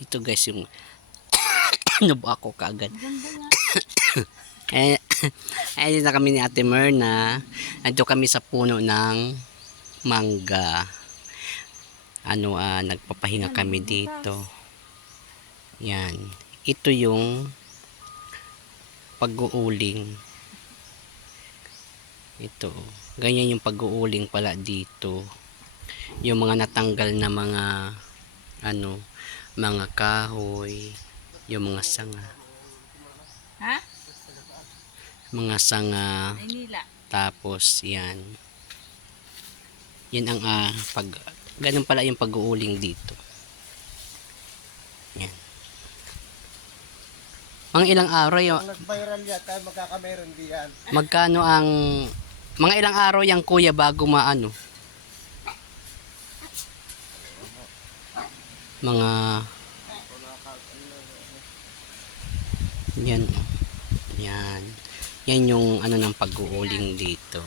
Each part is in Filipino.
Ito guys yung nabuha ko kaagad. Ayun na kami ni Ate Myrna. Nandito kami sa puno ng mangga. Nagpapahinga kami dito. Yan. Ito yung pag-uuling. Ito. Ganyan yung pag-uuling pala dito. Yung mga natanggal na mga mga kahoy, yung mga sanga. Ha? Mga sanga. Maynila. Tapos yan. Yan ang ganun pala yung pag-uuling dito. Yan. Mga ilang araw yung nag-viral yan, tayo magkakameron diyan. magkano ang mga ilang araw yung kuya bago maano? Mga yan. Yan. Yan yung ng pag-uuling dito.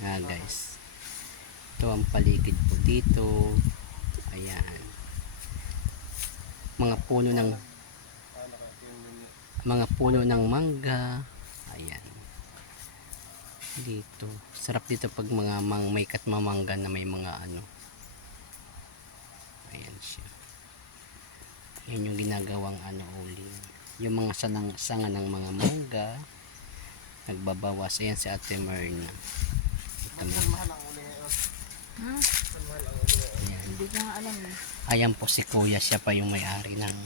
Yan guys. Ito ang paligid po dito. Ayan. Mga puno ng mangga. Ayan. Dito. Sarap dito pag mga may katmamangga na may mga Ayan siya. Yan yung ginagawang uling. Yung mga sanga ng mga mangga nagbabawas. Ayan si Ate Myrna. Ayan. Hindi ko nga alam eh. Ayan po si kuya, siya pa yung may-ari ng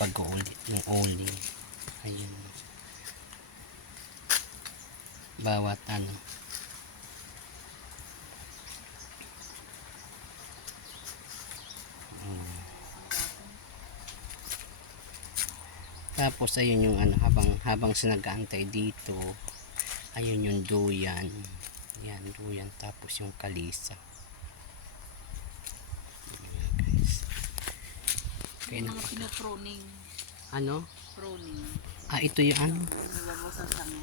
pag-uuling, ng uling. Ayan. Bawat Tapos ayun yung habang sinag-aantay dito, ayun yung duyan. Yan, duyan. Tapos yung kalisa. Ayan, guys. Okay, Yung mga pinoproning. ano? Proning. Ito yung Nagbabawas ang sanga.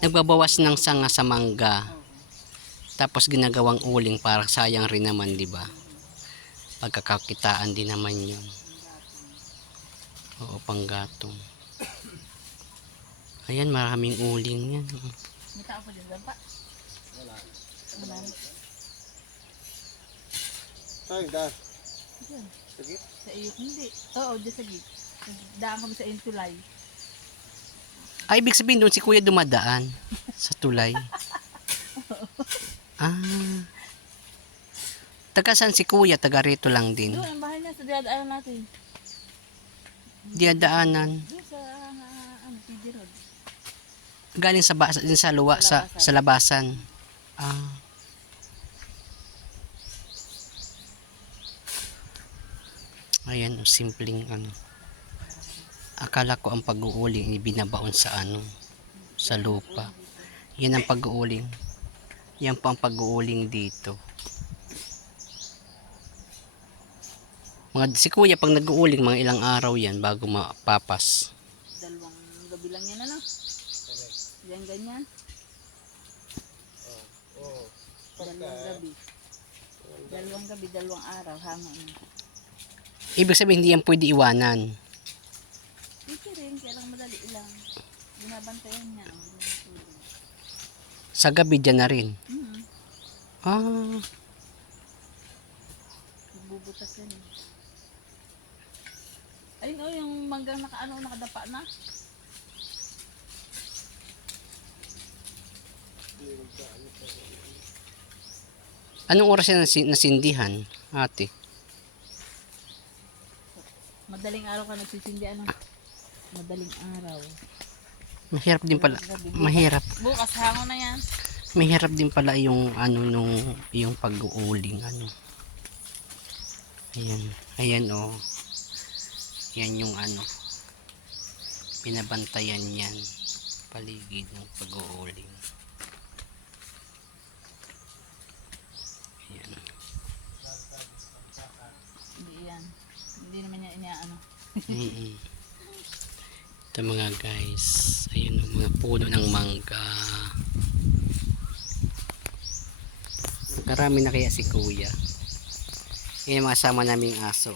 nagbabawas ng sanga sa mangga. Oo. Tapos ginagawang uling para sayang rin naman, di ba? Pagkakakitaan din naman yun. Oo, panggatong. Ayan, maraming uling yan. May tao pa dyan pa? Wala. Ay, dahil. Diyan. Sige. Sa iyo, hindi. Oo, dyan sa gate. Daan kami sa Intulay. Ibig sabihin doon si kuya dumadaan sa tulay. Taga saan si kuya? Taga rito lang din. Doon ang bahay niya sa diadaan natin. Diadaanan. Doon sa PG Road. Galing sa luwa, sa labasan. Ayan, simpleng Akala ko ang pag-uuling ibinabaon sa sa lupa. Yan ang pag-uuling. Yan po ang pag-uuling dito. Si kuya pag nag-uuling, mga ilang araw yan bago mapapas. 2 gabi lang yan Yan ganyan. Oo. 2 gabi. 2 gabi, 2 araw. Hama na. Ibig sabihin hindi yan pwede iwanan. Hindi rin, kaya lang madali lang. Binabantayan niya. Sa gabi dyan na rin. Mm-hmm. Bubutas yan eh. Ayun yung manggang nakadapa na. Anong oras yan nasindihan, ate? Madaling araw ka nagsisindi Madaling araw. Mahirap din pala. Mahirap. Bukas hango na yan. Mahirap din pala yung yung pag-uuling Ayan. Ayan Yan yung binabantayan yan. Paligid ng pag-uuling. Ayan. Hindi yan. Hindi naman niya inaano. Ito mga guys. Ayun yung mga puno ng mangga. Karami na kaya si kuya. Yan yung mga sama naming aso.